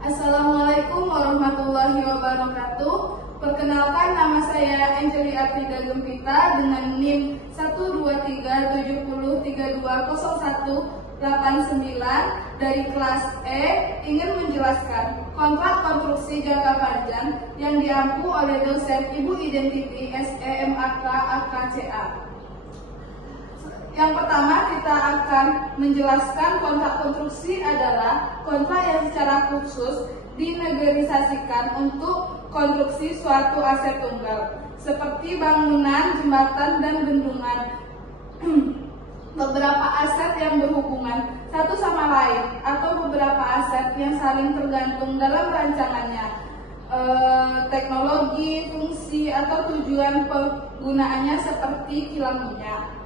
Assalamualaikum warahmatullahi wabarakatuh. Perkenalkan, nama saya Angeli Artida Gempita dengan NIM 12370320189 dari kelas E, ingin menjelaskan kontrak konstruksi jangka panjang yang diampu oleh dosen Ibu Identiti SEMAK AKCA. Yang pertama, kita akan menjelaskan kontrak konstruksi adalah kontrak yang secara khusus dinegosiasikan untuk konstruksi suatu aset tunggal, seperti bangunan, jembatan, dan bendungan. Beberapa aset yang berhubungan satu sama lain atau beberapa aset yang saling tergantung dalam rancangannya, teknologi, fungsi, atau tujuan penggunaannya seperti kilang minyak.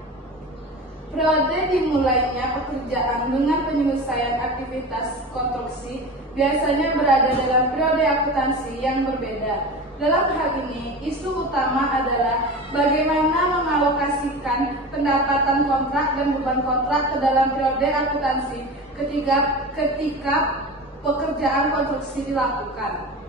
Periode dimulainya pekerjaan dengan penyelesaian aktivitas konstruksi biasanya berada dalam periode akuntansi yang berbeda. Dalam hal ini, isu utama adalah bagaimana mengalokasikan pendapatan kontrak dan beban kontrak ke dalam periode akuntansi ketika pekerjaan konstruksi dilakukan.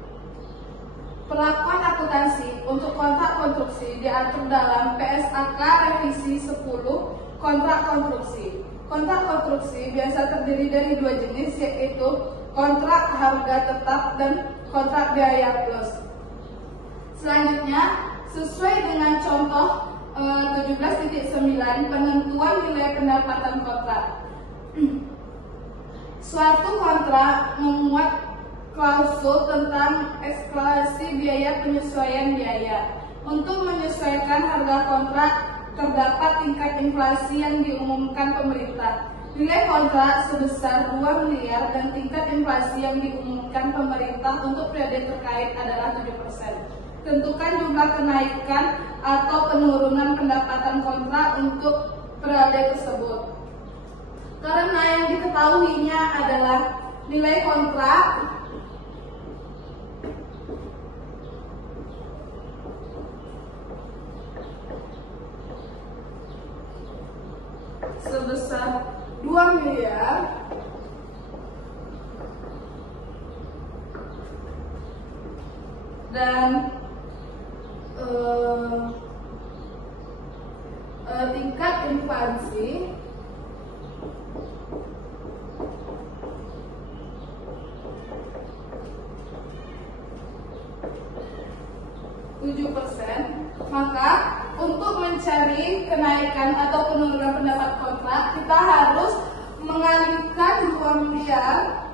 Perlakuan akuntansi untuk kontrak konstruksi diatur dalam PSAK Revisi 10 Kontrak konstruksi. Kontrak konstruksi biasa terdiri dari dua jenis, yaitu kontrak harga tetap dan kontrak biaya plus. Selanjutnya, sesuai dengan contoh 17.9 penentuan nilai pendapatan kontrak. Suatu kontrak memuat klausul tentang eskalasi biaya penyesuaian biaya. Untuk menyesuaikan harga kontrak terdapat tingkat inflasi yang diumumkan pemerintah. Nilai kontrak sebesar 2 miliar dan tingkat inflasi yang diumumkan pemerintah untuk periode terkait adalah 7%. Tentukan jumlah kenaikan atau penurunan pendapatan kontrak untuk periode tersebut. Karena yang diketahuinya adalah nilai kontrak sebesar 2 miliar dan tingkat inflasi maka untuk mencari kenaikan atau penurunan pendapat kontrak, kita harus mengalihkan 2 miliar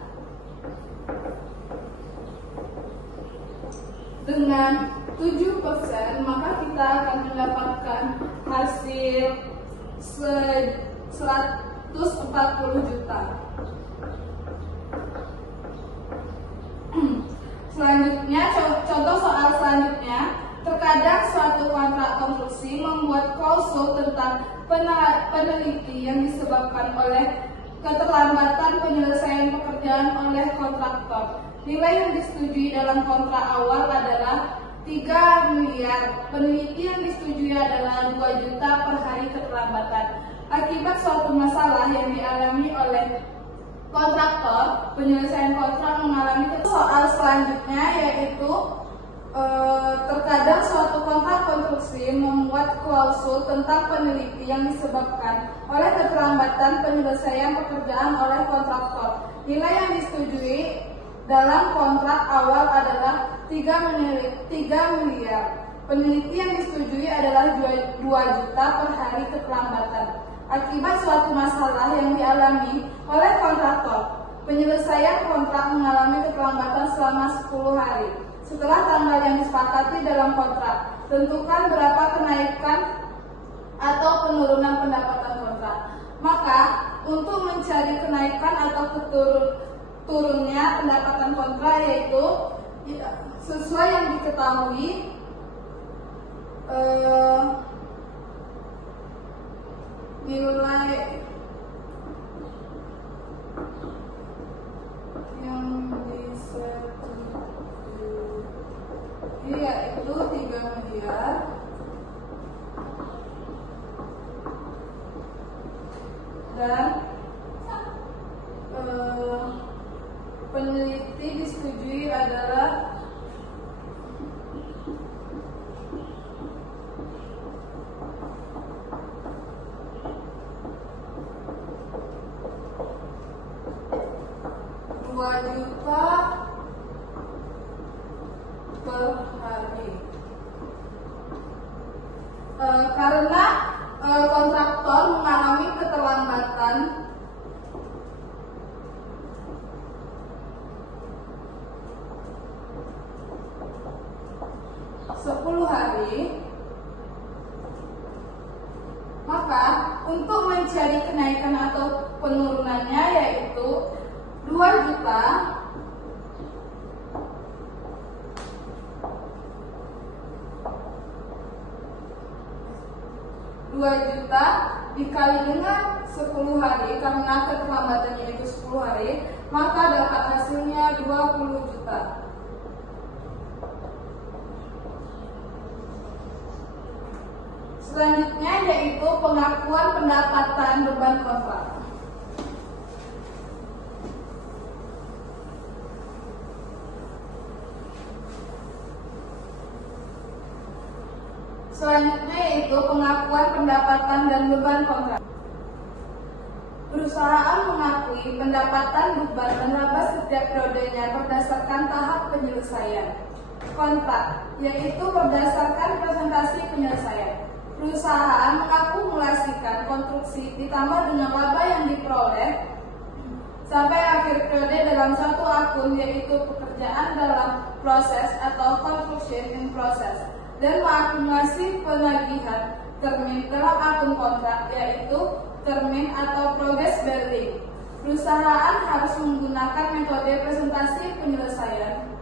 dengan 7%, maka kita akan mendapatkan hasil 140 juta. Selanjutnya, contoh soal selanjutnya. Terkadang suatu kontrak konstruksi membuat klausul tentang peneliti yang disebabkan oleh keterlambatan penyelesaian pekerjaan oleh kontraktor. Nilai yang disetujui dalam kontrak awal adalah 3 miliar. Peneliti yang disetujui adalah 2 juta per hari keterlambatan. Akibat suatu masalah yang dialami oleh kontraktor, penyelesaian kontrak mengalami soal selanjutnya, yaitu terkadang suatu kontrak konstruksi membuat klausul tentang peneliti yang disebabkan oleh keterlambatan penyelesaian pekerjaan oleh kontraktor. Nilai yang disetujui dalam kontrak awal adalah 3 miliar. Peneliti yang disetujui adalah 2 juta per hari keterlambatan. Akibat suatu masalah yang dialami oleh kontraktor, penyelesaian kontrak mengalami keterlambatan selama 10 hari. Setelah tanggal yang disepakati dalam kontrak, tentukan berapa kenaikan atau penurunan pendapatan kontrak. Maka, untuk mencari kenaikan atau turunnya pendapatan kontrak, yaitu sesuai yang diketahui, nilai yang yaitu 3 miliar dan peneliti disetujui juta per hari. Karena kontraktor mengalami keterlambatan sepuluh hari, maka untuk mencari kenaikan atau penurunannya yaitu 2 juta dikali dengan 10 hari, karena keterlambatannya itu 10 hari, maka dapat hasilnya 20 juta. Selanjutnya yaitu pengakuan pendapatan beban kontrak. Selanjutnya yaitu pengakuan pendapatan dan beban kontrak. Perusahaan mengakui pendapatan, beban, dan laba setiap periodenya berdasarkan tahap penyelesaian kontrak, yaitu berdasarkan presentasi penyelesaian. Perusahaan mengakumulasikan konstruksi ditambah dengan laba yang diperoleh sampai akhir periode dalam satu akun, yaitu pekerjaan dalam proses atau construction in process, dan mengakumulasi penagihan termin dalam akun kontrak, yaitu termin atau progress billing. Perusahaan harus menggunakan metode presentasi penyelesaian.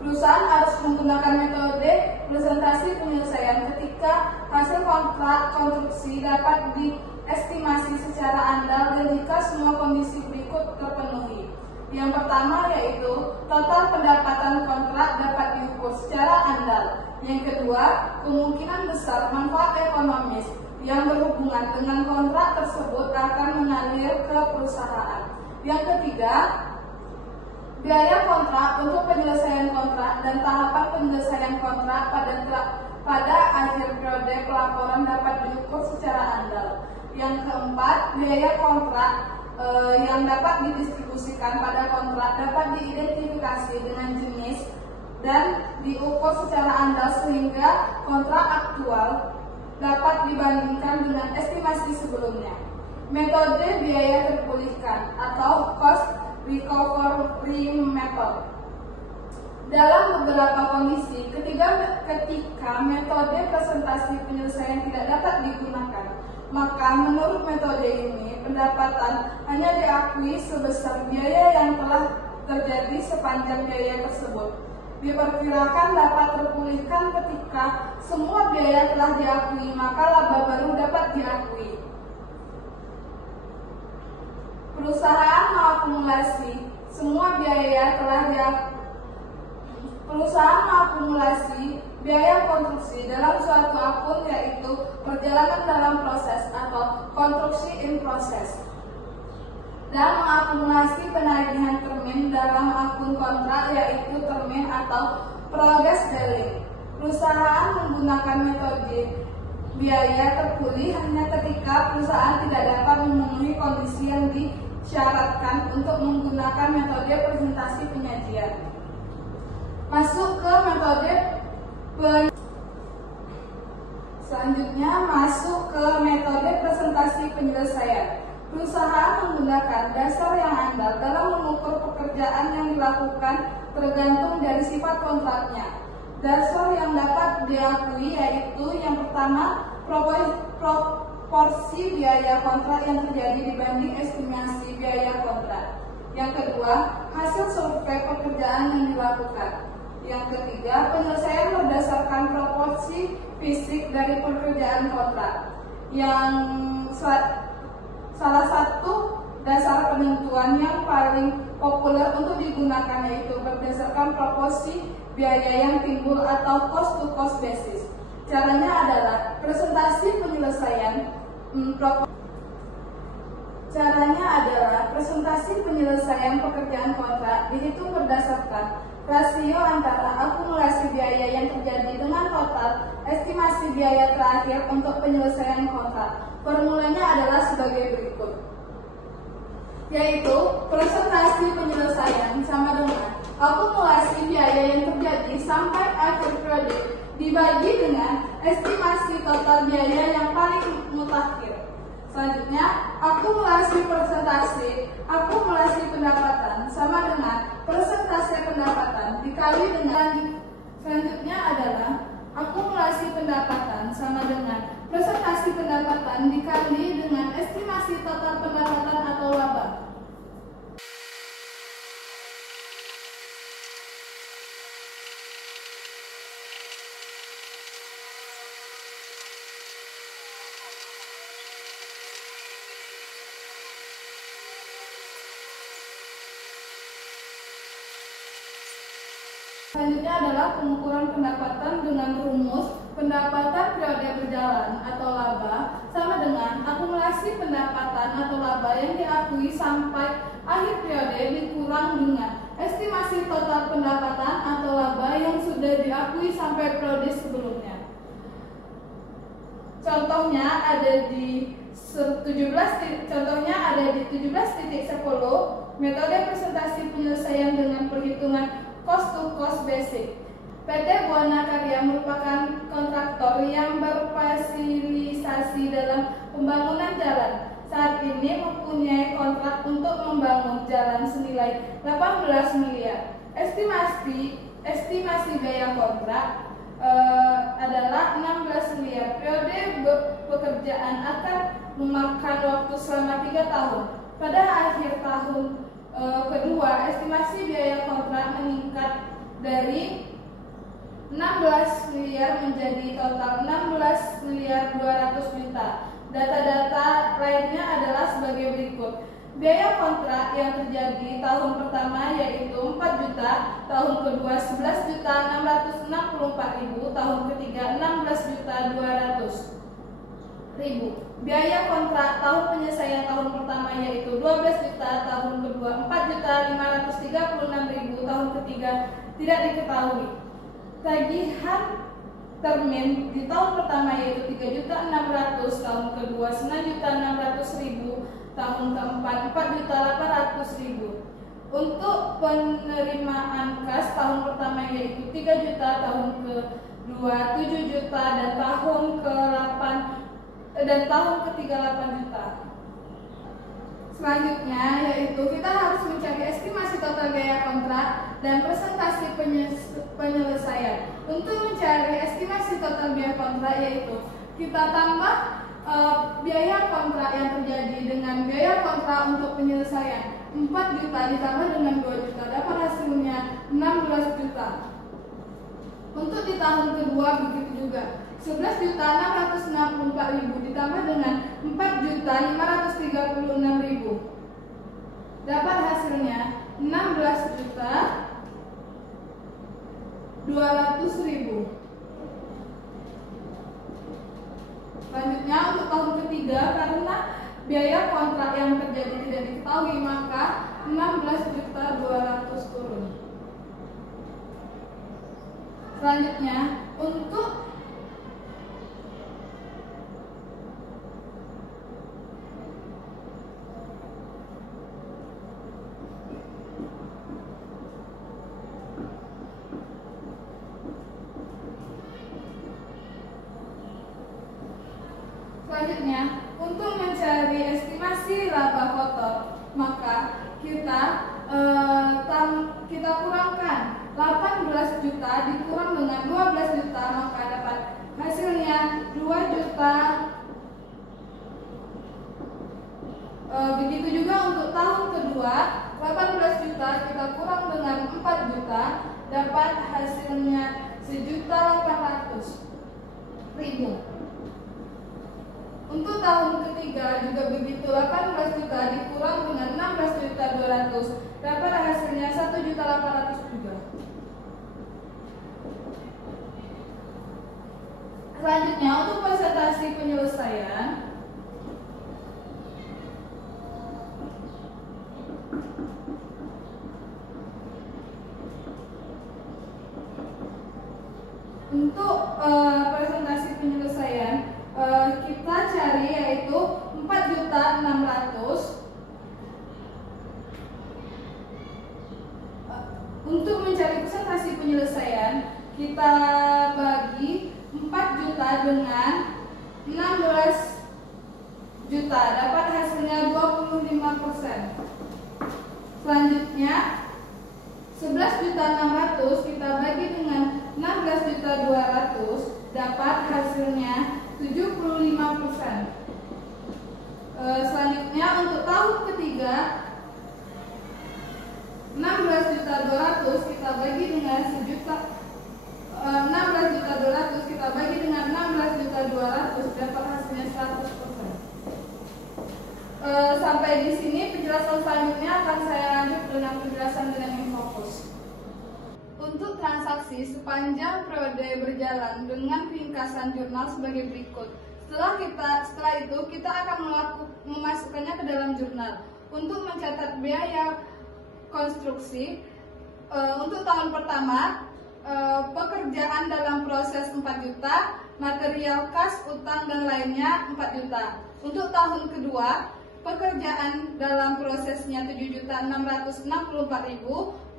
Perusahaan harus menggunakan metode presentasi penyelesaian ketika hasil kontrak konstruksi dapat diestimasi secara andal dan jika semua kondisi berikut terpenuhi. Yang pertama yaitu total pendapatan kontrak dapat diukur secara andal. Yang kedua, kemungkinan besar manfaat ekonomis yang berhubungan dengan kontrak tersebut akan mengalir ke perusahaan. Yang ketiga, biaya kontrak untuk penyelesaian kontrak dan tahapan penyelesaian kontrak pada akhir periode pelaporan dapat diukur secara andal. Yang keempat, biaya kontrak yang dapat didistribusikan pada kontrak dapat diidentifikasi dengan jenis dan diukur secara andal sehingga kontrak aktual dapat dibandingkan dengan estimasi sebelumnya. Metode biaya terpulihkan atau cost recovery method. Dalam beberapa kondisi, ketika metode presentasi penyelesaian tidak dapat digunakan, maka menurut metode ini, pendapatan hanya diakui sebesar biaya yang telah terjadi sepanjang biaya tersebut. Diperkirakan dapat terpulihkan ketika semua biaya telah diakui, maka laba baru dapat diakui. Perusahaan mengakumulasi semua biaya biaya konstruksi dalam suatu akun, yaitu perjalanan dalam proses atau konstruksi in process, dan mengakumulasi penagihan termin dalam akun kontrak, yaitu termin atau progress billing. Perusahaan menggunakan metode biaya terpulih hanya ketika perusahaan tidak dapat memenuhi kondisi yang disyaratkan untuk menggunakan metode presentasi penyajian. Selanjutnya masuk ke metode presentasi penyelesaian. Perusahaan menggunakan dasar yang andal dalam mengukur pekerjaan yang dilakukan tergantung dari sifat kontraknya. Dasar yang dapat diakui yaitu yang pertama, proporsi biaya kontrak yang terjadi dibanding estimasi biaya kontrak. Yang kedua, hasil survei pekerjaan yang dilakukan. Yang ketiga, penyelesaian berdasarkan proporsi fisik dari pekerjaan kontrak. Yang salah satu dasar penentuan yang paling populer untuk digunakan yaitu berdasarkan proporsi biaya yang timbul atau cost to cost basis. Caranya adalah presentasi penyelesaian pekerjaan kontrak dihitung berdasarkan rasio antara akumulasi biaya yang terjadi dengan total estimasi biaya terakhir untuk penyelesaian kontrak. Formulanya adalah sebagai berikut, yaitu presentasi penyelesaian sama dengan akumulasi biaya yang terjadi sampai akhir periode dibagi dengan estimasi total biaya yang paling mutakhir. Selanjutnya, akumulasi pendapatan sama dengan persentase pendapatan dikali dengan. Selanjutnya adalah akumulasi pendapatan sama dengan persentase pendapatan dikali dengan estimasi total pendapatan atau laba. Selanjutnya adalah pengukuran pendapatan dengan rumus pendapatan periode berjalan atau laba sama dengan akumulasi pendapatan atau laba yang diakui sampai akhir periode dikurang dengan estimasi total pendapatan atau laba yang sudah diakui sampai periode sebelumnya. Contohnya ada di 17.10 metode presentasi penyelesaian dengan perhitungan cost to cost basic. PT Buana Karya merupakan kontraktor yang berfasilitasi dalam pembangunan jalan. Saat ini mempunyai kontrak untuk membangun jalan senilai 18 miliar. Estimasi biaya kontrak adalah 16 miliar. Periode pekerjaan akan memakan waktu selama 3 tahun. Pada akhir tahun kedua, estimasi biaya kontrak meningkat dari 16 miliar menjadi total 16 miliar 200 juta. Data-data lainnya adalah sebagai berikut. Biaya kontrak yang terjadi tahun pertama yaitu 4 juta, tahun kedua 11 juta 664 ribu, tahun ketiga 16 juta 200 ribu. Biaya kontrak tahun penyelesaian tahun pertama yaitu 12 juta, tahun kedua 4 juta 536 ribu, tahun ketiga tidak diketahui. Tagihan termin di tahun pertama yaitu 3 juta 600, tahun kedua 9 juta 600 ribu, tahun keempat 4 juta 800 ribu. Untuk penerimaan kas tahun pertama yaitu 3 juta, tahun kedua 7 juta dan tahun ketiga 8 juta. Selanjutnya yaitu kita harus mencari estimasi total biaya kontrak dan presentasi penyelesaian. Untuk mencari estimasi total biaya kontrak yaitu kita tambah biaya kontrak yang terjadi dengan biaya kontrak untuk penyelesaian. 4 juta ditambah dengan 2 juta dapat hasilnya 16 juta. Untuk di tahun kedua begitu juga. 11 juta 664 ribu ditambah dengan 4 juta 536 ribu dapat hasilnya 16 juta 200 ribu. Selanjutnya untuk tahun ketiga, karena biaya kontrak yang terjadi tidak diketahui maka 16 juta 200 turun. Selanjutnya untuk mencari estimasi laba kotor, maka kita kurangkan 18 juta dikurang dengan 12 juta maka dapat hasilnya 2 juta. Begitu juga untuk tahun kedua 18 juta kita kurang dengan 4 juta dapat hasilnya 1.800.000. Untuk tahun ketiga juga begitu, 18 juta dikurang dengan 16 juta 200 dapat hasilnya 1.800.000 juga. Selanjutnya untuk presentasi penyelesaian, Untuk presentasi penyelesaian kita cari yaitu 4.600.000. Untuk mencari presentasi penyelesaian kita bagi 4 juta dengan 16 juta, dapat hasilnya 25%. Selanjutnya 11.600.000 kita bagi dengan 16.200.000, dapat hasilnya 75%. Selanjutnya untuk tahun ketiga 16.200.000 kita bagi dengan 16.200.000 kita bagi dengan 16.200.000, dapat hasilnya 100%. Sampai di sini penjelasan selanjutnya akan saya lanjut dengan penjelasan dengan yang fokus. Untuk transaksi sepanjang periode berjalan dengan ringkasan jurnal sebagai berikut. Setelah itu kita akan memasukkannya ke dalam jurnal. Untuk mencatat biaya konstruksi untuk tahun pertama, pekerjaan dalam proses 4 juta, material kas, utang dan lainnya 4 juta. Untuk tahun kedua, pekerjaan dalam prosesnya 7.664.000,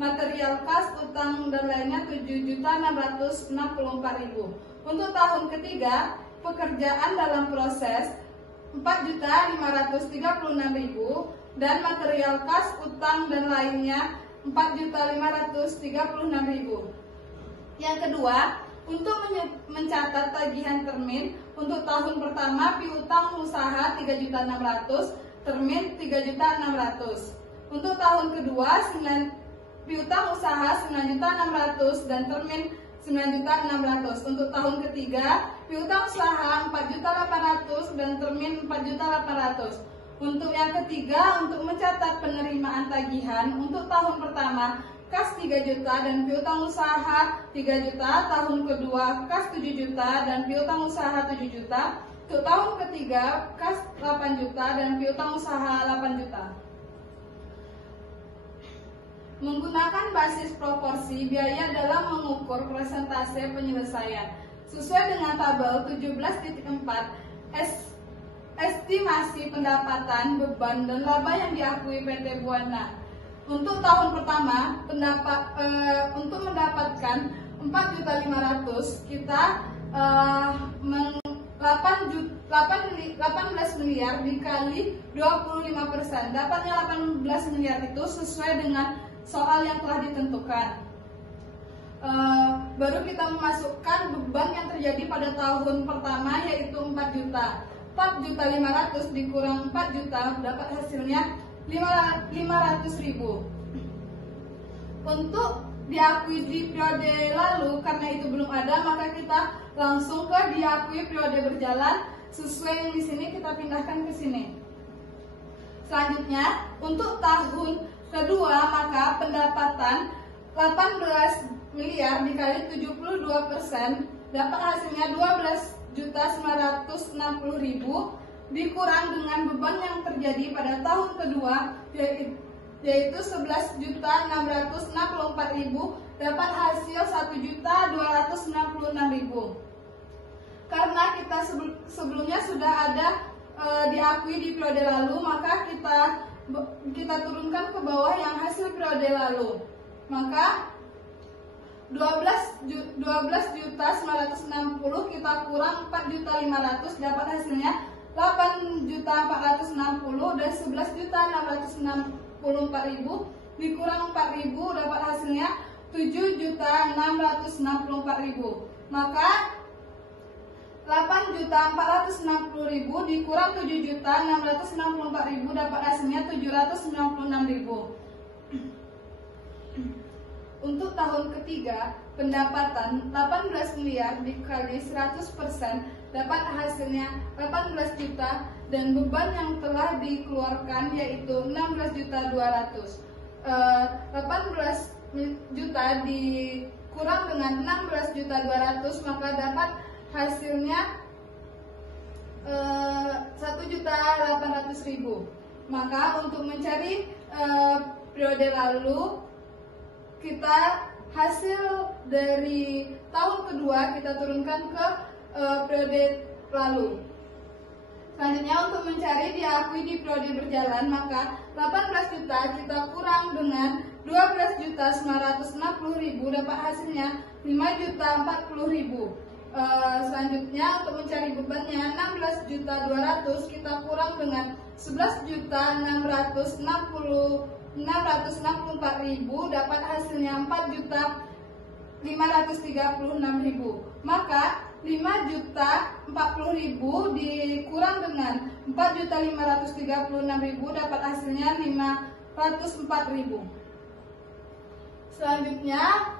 material kas, utang dan lainnya 7.664.000. Untuk tahun ketiga, pekerjaan dalam proses 4.536.000 dan material kas, utang dan lainnya 4.536.000. Yang kedua, untuk mencatat tagihan termin untuk tahun pertama piutang usaha 3.600.000, termin 3.600.000. Untuk tahun kedua piutang usaha 9.600.000 dan termin 9.600.000. Untuk tahun ketiga piutang usaha 4.800.000 dan termin 4.800.000. Untuk yang ketiga, untuk mencatat penerimaan tagihan untuk tahun pertama kas 3 juta dan piutang usaha 3 juta, tahun kedua kas 7 juta dan piutang usaha 7 juta. Untuk tahun ketiga kas 8 juta dan piutang usaha 8 juta. Menggunakan basis proporsi biaya dalam mengukur persentase penyelesaian sesuai dengan tabel 17.4 estimasi pendapatan, beban dan laba yang diakui PT Buana. Untuk tahun pertama untuk mendapatkan 4.500.000 kita 18 miliar dikali 25%, dapatnya 18 miliar itu sesuai dengan soal yang telah ditentukan. Baru kita memasukkan beban yang terjadi pada tahun pertama yaitu 4 juta. 4.500.000 dikurang 4 juta dapat hasilnya 500.000. Untuk diakui di periode lalu, karena itu belum ada, maka kita langsung ke diakui periode berjalan. Sesuai yang di sini kita pindahkan ke sini. Selanjutnya untuk tahun kedua, maka pendapatan 18 miliar dikali 72% dapat hasilnya 12.960.000 dikurang dengan beban yang terjadi pada tahun kedua yaitu 11.664.000 dapat hasil 1.266.000. Karena kita sebelumnya sudah ada diakui di periode lalu, maka kita turunkan ke bawah yang hasil periode lalu. Maka 12.960 kita kurang 4.500 dapat hasilnya 8.460 dan 11.664.000 dikurang 4.000 dapat hasilnya 7.664.000. Maka 8.460.000 dikurang 7.664.000 dapat hasilnya 796.000. Untuk tahun ketiga, pendapatan 18 miliar dikali 100% dapat hasilnya 18 juta dan beban yang telah dikeluarkan yaitu 16.200.000. 18 juta dikurang dengan 16.200.000 maka dapat hasilnya 1.800.000. Maka untuk mencari periode lalu kita hasil dari tahun kedua kita turunkan ke periode lalu. Selanjutnya, untuk mencari diakui di periode berjalan, maka 18 juta kita kurang dengan 12.960.000, dapat hasilnya 5.040.000. Selanjutnya, untuk mencari bebannya 16.200 kita kurang dengan 11.664.000, dapat hasilnya 4.536.000. Maka 5.040.000 dikurang dengan 4.536.000, dapat hasilnya 504.000. Selanjutnya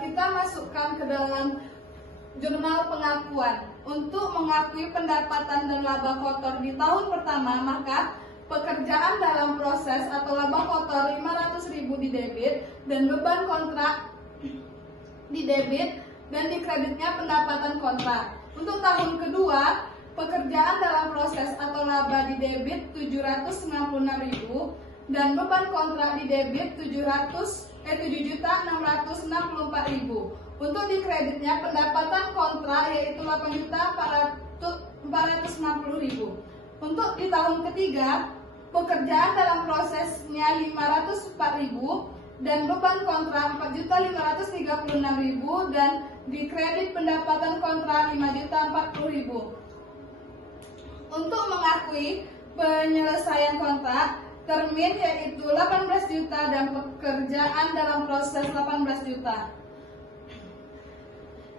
kita masukkan ke dalam jurnal pengakuan. Untuk mengakui pendapatan dan laba kotor di tahun pertama, maka pekerjaan dalam proses atau laba kotor 500.000 di debit dan beban kontrak di debit, dan di kreditnya pendapatan kontrak. Untuk tahun kedua, pekerjaan dalam proses atau laba di debit 796.000 dan beban kontrak di debit 7.664.000. Untuk di kreditnya pendapatan kontrak yaitu 8.460.000. Untuk di tahun ketiga, pekerjaan dalam prosesnya 504.000 dan beban kontrak 4.536.000 dan di kredit pendapatan kontrak 5.040.000. Untuk mengakui penyelesaian kontrak, termin yaitu 18 juta dan pekerjaan dalam proses 18 juta.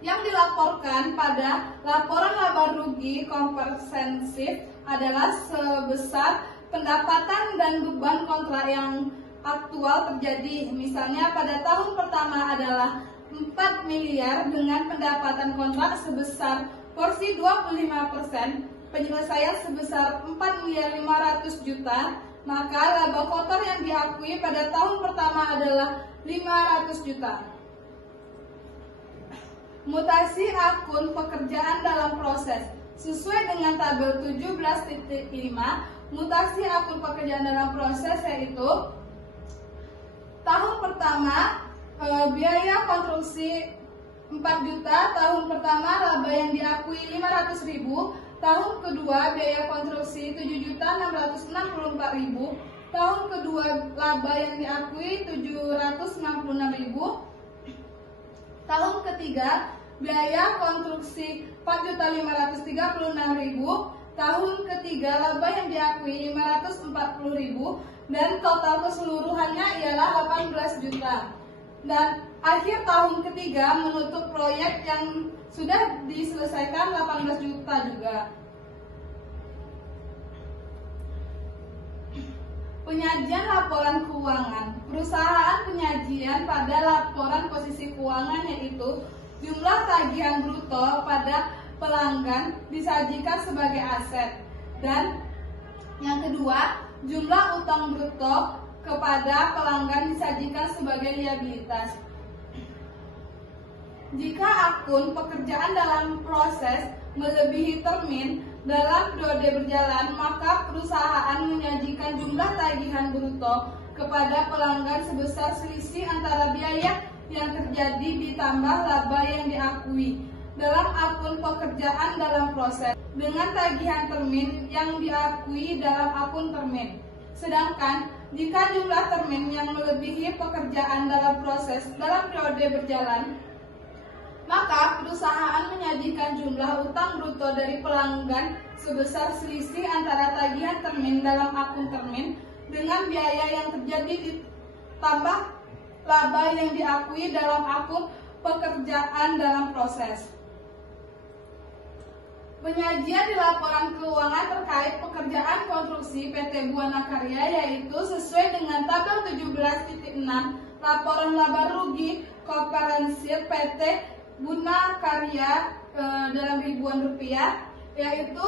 Yang dilaporkan pada laporan laba rugi komprehensif adalah sebesar pendapatan dan beban kontrak yang aktual terjadi. Misalnya pada tahun pertama adalah 4 miliar dengan pendapatan kontrak sebesar porsi 25%, penyelesaian sebesar 4.500.000 juta, maka laba kotor yang diakui pada tahun pertama adalah 500 juta. Mutasi akun pekerjaan dalam proses. Sesuai dengan tabel 17.5, mutasi akun pekerjaan dalam proses yaitu tahun pertama biaya konstruksi 4 juta, tahun pertama laba yang diakui 500.000, tahun kedua biaya konstruksi 7.664.000, tahun kedua laba yang diakui 796.000, tahun ketiga biaya konstruksi 4.536.000, tahun ketiga laba yang diakui 540.000, dan total keseluruhannya ialah 18 juta. Dan akhir tahun ketiga menutup proyek yang sudah diselesaikan 18 juta juga. Penyajian laporan keuangan. Perusahaan penyajian pada laporan posisi keuangan yaitu jumlah tagihan bruto pada pelanggan disajikan sebagai aset, dan yang kedua, jumlah utang bruto kepada pelanggan disajikan sebagai liabilitas. Jika akun pekerjaan dalam proses melebihi termin dalam periode berjalan, maka perusahaan menyajikan jumlah tagihan bruto kepada pelanggan sebesar selisih antara biaya yang terjadi ditambah laba yang diakui dalam akun pekerjaan dalam proses dengan tagihan termin yang diakui dalam akun termin. Sedangkan jika jumlah termin yang melebihi pekerjaan dalam proses dalam periode berjalan, maka perusahaan menyajikan jumlah utang bruto dari pelanggan sebesar selisih antara tagihan termin dalam akun termin dengan biaya yang terjadi ditambah laba yang diakui dalam akun pekerjaan dalam proses. Penyajian di laporan keuangan terkait pekerjaan konstruksi PT Buana Karya yaitu sesuai dengan tabel 17.6 laporan laba rugi komprehensif PT Buana Karya dalam ribuan rupiah, yaitu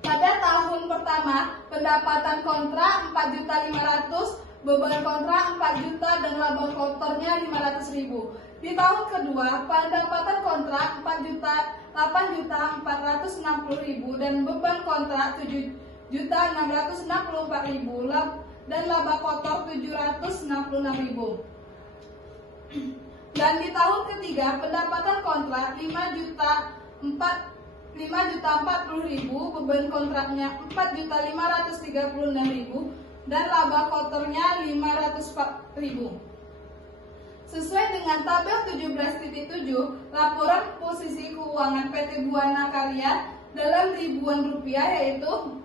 pada tahun pertama pendapatan kontrak 4.500.000, beban kontrak 4 juta dan laba kotornya 500.000. Di tahun kedua pendapatan kontrak 8.460.000 dan beban kontrak 7.664.000 dan laba kotor 766.000. Dan di tahun ketiga pendapatan kontrak 5.040.000, beban kontraknya 4.536.000 dan laba kotornya 504.000. Sesuai dengan tabel 17.7 laporan posisi keuangan PT Buana Karya dalam ribuan rupiah, yaitu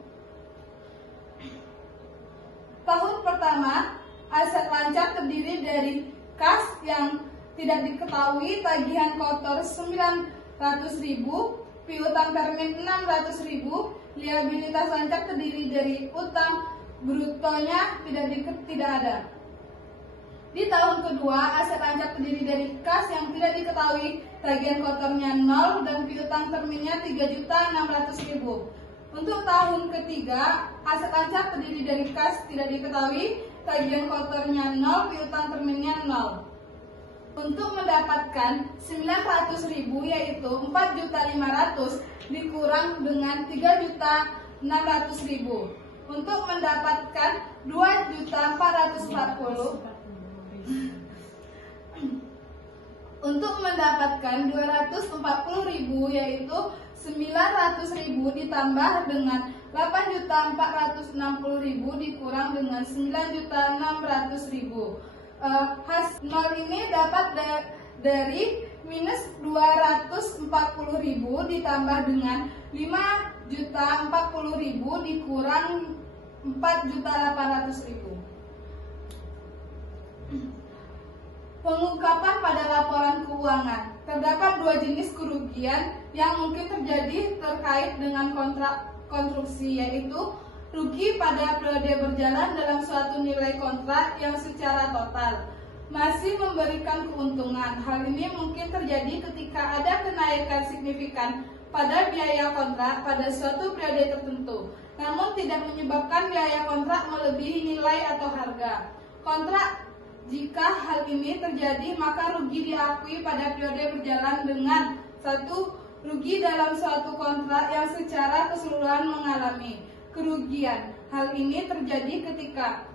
tahun pertama aset lancar terdiri dari kas yang tidak diketahui, tagihan kotor 900.000, piutang termin 600.000, liabilitas lancar terdiri dari utang brutonya tidak ada. Di tahun kedua, aset lancar terdiri dari kas yang tidak diketahui, tagihan kotornya 0 dan piutang terminnya 3.600.000. Untuk tahun ketiga, aset lancar terdiri dari kas tidak diketahui, tagihan kotornya 0, piutang terminnya 0. Untuk mendapatkan 900.000, yaitu 4.500.000 dikurang dengan 3.600.000. Untuk mendapatkan 2.440.000, untuk mendapatkan 240.000, yaitu 900.000 ditambah dengan 8.460.000 dikurang dengan 9.600.000. Nol ini dapat dari minus 240.000 ditambah dengan 5.040.000 dikurang 4.800.000. Pengungkapan pada laporan keuangan. Terdapat dua jenis kerugian yang mungkin terjadi terkait dengan kontrak konstruksi, yaitu rugi pada periode berjalan dalam suatu nilai kontrak yang secara total masih memberikan keuntungan. Hal ini mungkin terjadi ketika ada kenaikan signifikan pada biaya kontrak pada suatu periode tertentu, namun tidak menyebabkan biaya kontrak melebihi nilai atau harga kontrak. Jika hal ini terjadi, maka rugi diakui pada periode berjalan dengan satu, rugi dalam suatu kontrak yang secara keseluruhan mengalami kerugian. Hal ini terjadi ketika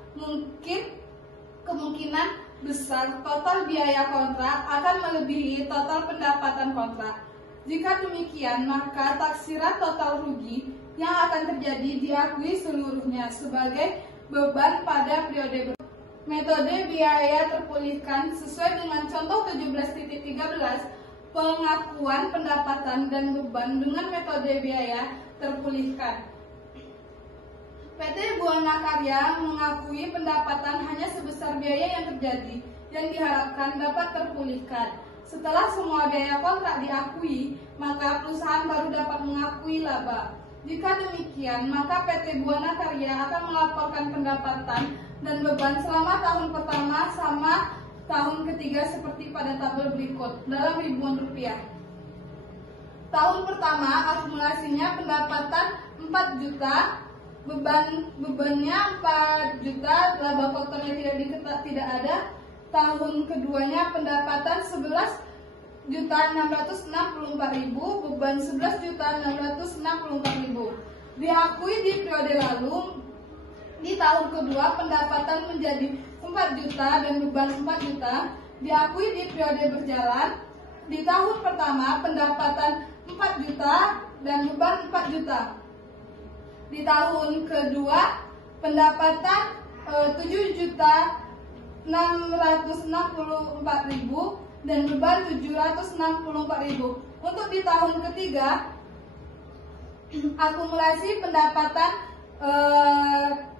kemungkinan besar total biaya kontrak akan melebihi total pendapatan kontrak. Jika demikian, maka taksiran total rugi yang akan terjadi diakui seluruhnya sebagai beban pada periode. Metode biaya terpulihkan sesuai dengan contoh 17.13, pengakuan pendapatan dan beban dengan metode biaya terpulihkan. PT Buana Karya mengakui pendapatan hanya sebesar biaya yang terjadi yang diharapkan dapat terpulihkan. Setelah semua biaya kontrak diakui, maka perusahaan baru dapat mengakui laba. Jika demikian, maka PT Buana Karya akan melaporkan pendapatan dan beban selama tahun pertama sama tahun ketiga seperti pada tabel berikut dalam ribuan rupiah. Tahun pertama akumulasinya pendapatan 4 juta, bebannya 4 juta, laba kotornya tidak ada. Tahun keduanya pendapatan 11.664.000, beban 11.664.000. Diakui di periode lalu. Di tahun kedua pendapatan menjadi 4 juta dan beban 4 juta, diakui di periode berjalan. Di tahun pertama pendapatan 4 juta dan beban 4 juta. Di tahun kedua pendapatan 7.664.000 dan beban 764.000. Untuk di tahun ketiga akumulasi pendapatan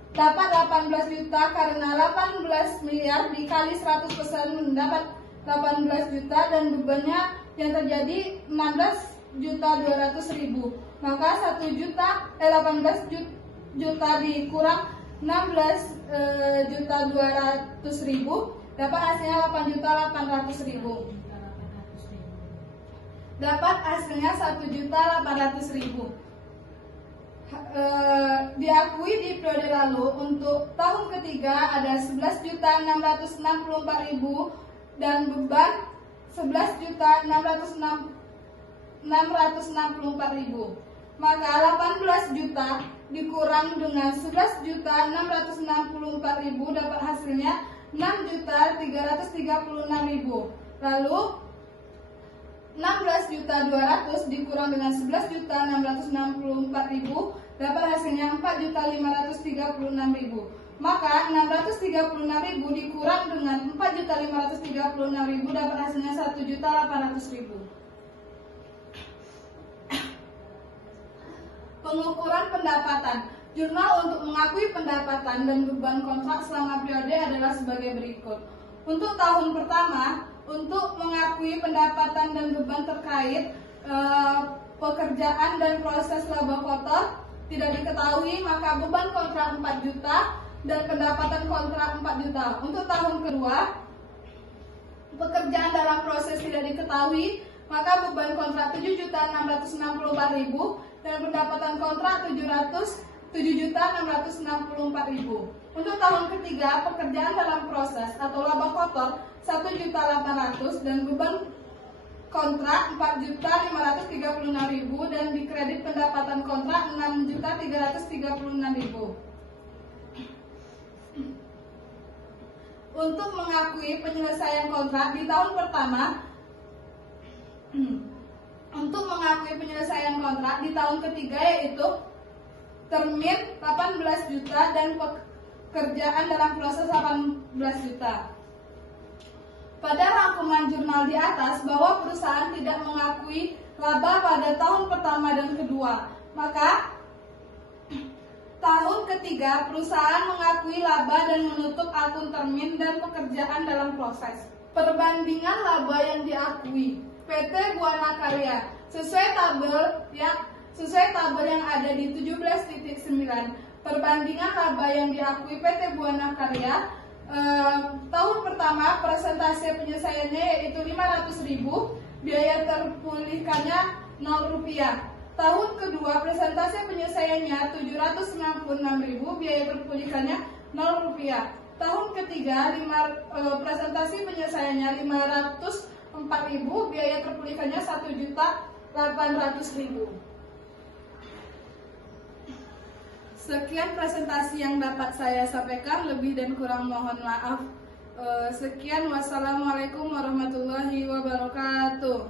dapat 18 juta karena 18 miliar dikali 100% mendapat 18 juta dan bebannya yang terjadi 16.200.000. Maka 18 juta dikurang 16.200.000 dapat hasilnya 8.800.000. Dapat hasilnya 1.800.000. Diakui di periode lalu. Untuk tahun ketiga ada 11.664.000 dan beban 11.664.000. Maka 18 juta dikurang dengan 11.664.000 dapat hasilnya 6.336.000. Lalu 16.200.000 dikurang dengan 11.664.000 dapat hasilnya 4.536.000. Maka 636.000 dikurang dengan 4.536.000 dapat hasilnya 1.800.000. Pengukuran pendapatan. Jurnal untuk mengakui pendapatan dan beban kontrak selama periode adalah sebagai berikut. Untuk tahun pertama, untuk mengakui pendapatan dan beban terkait pekerjaan dan proses laba kotor tidak diketahui, maka beban kontrak 4 juta dan pendapatan kontrak 4 juta. Untuk tahun kedua, pekerjaan dalam proses tidak diketahui, maka beban kontrak 7.664.000 dan pendapatan kontrak 7.664.000. Untuk tahun ketiga, pekerjaan dalam proses atau laba kotor 1.800.000 dan beban kontrak 4.536.000 dan dikredit pendapatan kontrak 6.336.000. Untuk mengakui penyelesaian kontrak di tahun pertama, untuk mengakui penyelesaian kontrak di tahun ketiga yaitu termin 18 juta dan pekerjaan dalam proses 18 juta. Pada rangkuman jurnal di atas bahwa perusahaan tidak mengakui laba pada tahun pertama dan kedua, maka tahun ketiga perusahaan mengakui laba dan menutup akun termin dan pekerjaan dalam proses. Perbandingan laba yang diakui PT Buana Karya sesuai tabel yang ada di 17.9. Perbandingan laba yang diakui PT Buana Karya tahun pertama persentase penyelesaiannya yaitu 500.000, biaya terpulihkannya 0 rupiah. Tahun kedua persentase penyelesaiannya 796.000, biaya terpulihkannya 0 rupiah. Tahun ketiga presentasi penyelesaiannya 504.000, biaya terpulihkannya 1.800.000. Sekian presentasi yang dapat saya sampaikan, lebih dan kurang mohon maaf. Sekian, wassalamualaikum warahmatullahi wabarakatuh.